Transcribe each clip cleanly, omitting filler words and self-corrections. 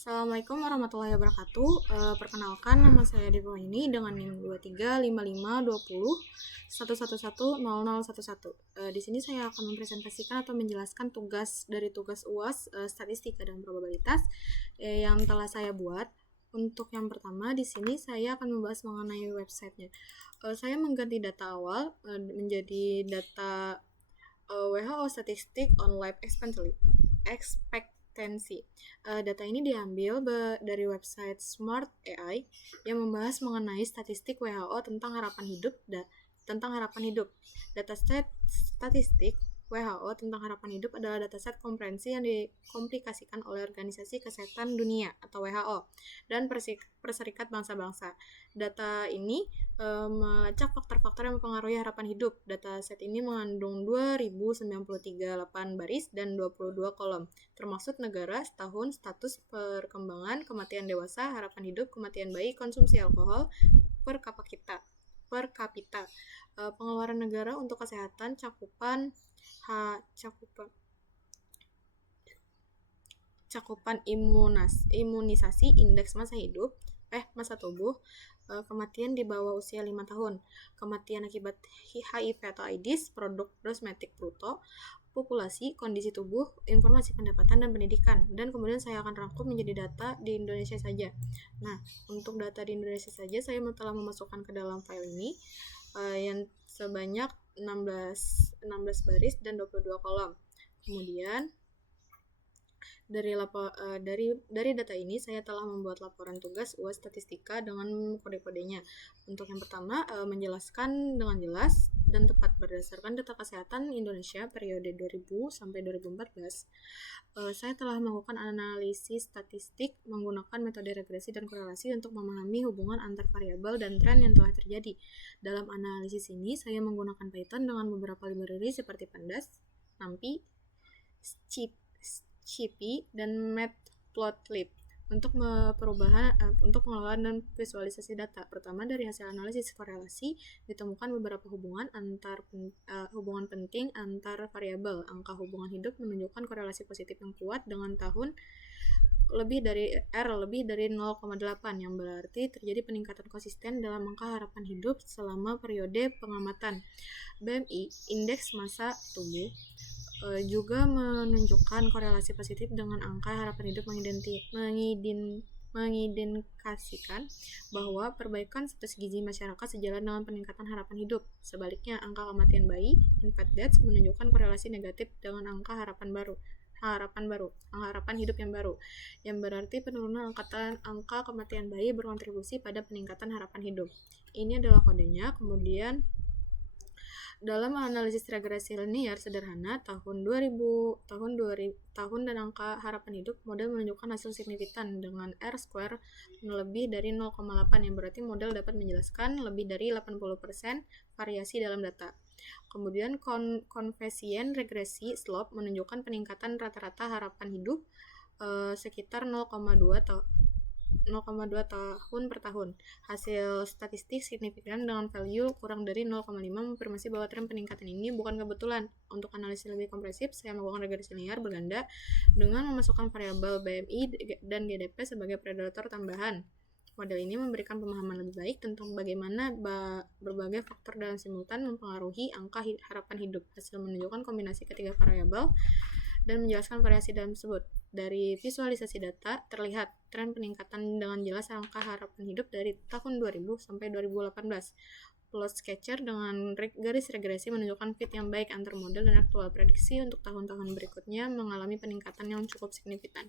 Assalamualaikum warahmatullahi wabarakatuh. Perkenalkan, nama saya Dewa ini dengan NIM 23552011110011. Di sini saya akan mempresentasikan atau menjelaskan tugas UAS statistika dan probabilitas yang telah saya buat. Untuk yang pertama, di sini saya akan membahas mengenai websitenya. Saya mengganti data awal menjadi data WHO statistik on life expectancy. Data ini diambil dari website Smart AI yang membahas mengenai statistik WHO tentang harapan hidup. Dataset statistik WHO tentang harapan hidup adalah dataset komprehensi yang dikomplikasikan oleh Organisasi Kesehatan Dunia atau WHO dan Perserikat Bangsa-Bangsa. Data ini melacak faktor-faktor yang mempengaruhi harapan hidup. Dataset ini mengandung 2098 baris dan 22 kolom, termasuk negara, tahun, status perkembangan, kematian dewasa, harapan hidup, kematian bayi, konsumsi alkohol per kapita, pengeluaran negara untuk kesehatan, cakupan imunisasi, indeks masa tubuh, kematian di bawah usia 5 tahun, kematian akibat HIV atau AIDS, produk kosmetik bruto, populasi, kondisi tubuh, informasi pendapatan dan pendidikan, dan kemudian saya akan rangkum menjadi data di Indonesia saja. Nah, untuk data di Indonesia saja saya telah memasukkan ke dalam file ini yang sebanyak 16 baris dan 22 kolom. Kemudian dari data ini saya telah membuat laporan tugas UAS statistika dengan kode-kodenya. Untuk yang pertama, menjelaskan dengan jelas dan tepat berdasarkan data kesehatan Indonesia periode 2000 sampai 2014. Saya telah melakukan analisis statistik menggunakan metode regresi dan korelasi untuk memahami hubungan antar variabel dan tren yang telah terjadi. Dalam analisis ini saya menggunakan Python dengan beberapa library seperti Pandas, NumPy, Chippy, dan Matplotlib untuk pengelolaan dan visualisasi data. Pertama, dari hasil analisis korelasi ditemukan beberapa hubungan penting antar variabel. Angka hubungan hidup menunjukkan korelasi positif yang kuat dengan tahun lebih dari 0,8 yang berarti terjadi peningkatan konsisten dalam angka harapan hidup selama periode pengamatan. BMI, indeks massa tubuh, juga menunjukkan korelasi positif dengan angka harapan hidup mengindikasikan bahwa perbaikan status gizi masyarakat sejalan dengan peningkatan harapan hidup. Sebaliknya, angka kematian bayi (infant deaths) menunjukkan korelasi negatif dengan angka harapan hidup yang baru, yang berarti penurunan angka kematian bayi berkontribusi pada peningkatan harapan hidup. Ini adalah kodenya. Kemudian dalam analisis regresi linear sederhana tahun dan angka harapan hidup, model menunjukkan hasil signifikan dengan R-square lebih dari 0,8 yang berarti model dapat menjelaskan lebih dari 80% variasi dalam data. Kemudian koefisien regresi slope menunjukkan peningkatan rata-rata harapan hidup sekitar 0,2 tahun per tahun. Hasil statistik signifikan dengan value kurang dari 0,5 mengonfirmasi bahwa tren peningkatan ini bukan kebetulan. Untuk analisis lebih komprehensif, saya melakukan regresi linear berganda dengan memasukkan variabel BMI dan GDP sebagai predator tambahan. Model ini memberikan pemahaman lebih baik tentang bagaimana berbagai faktor dalam simultan mempengaruhi angka harapan hidup. Hasil menunjukkan kombinasi ketiga variabel dan menjelaskan variasi dalam tersebut. Dari visualisasi data, terlihat tren peningkatan dengan jelas angka harapan hidup dari tahun 2000 sampai 2018. Plot sketcher dengan garis regresi menunjukkan fit yang baik antar model dan aktual. Prediksi untuk tahun-tahun berikutnya mengalami peningkatan yang cukup signifikan.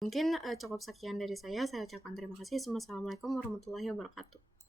Mungkin cukup sekian dari saya ucapkan terima kasih. Assalamualaikum warahmatullahi wabarakatuh.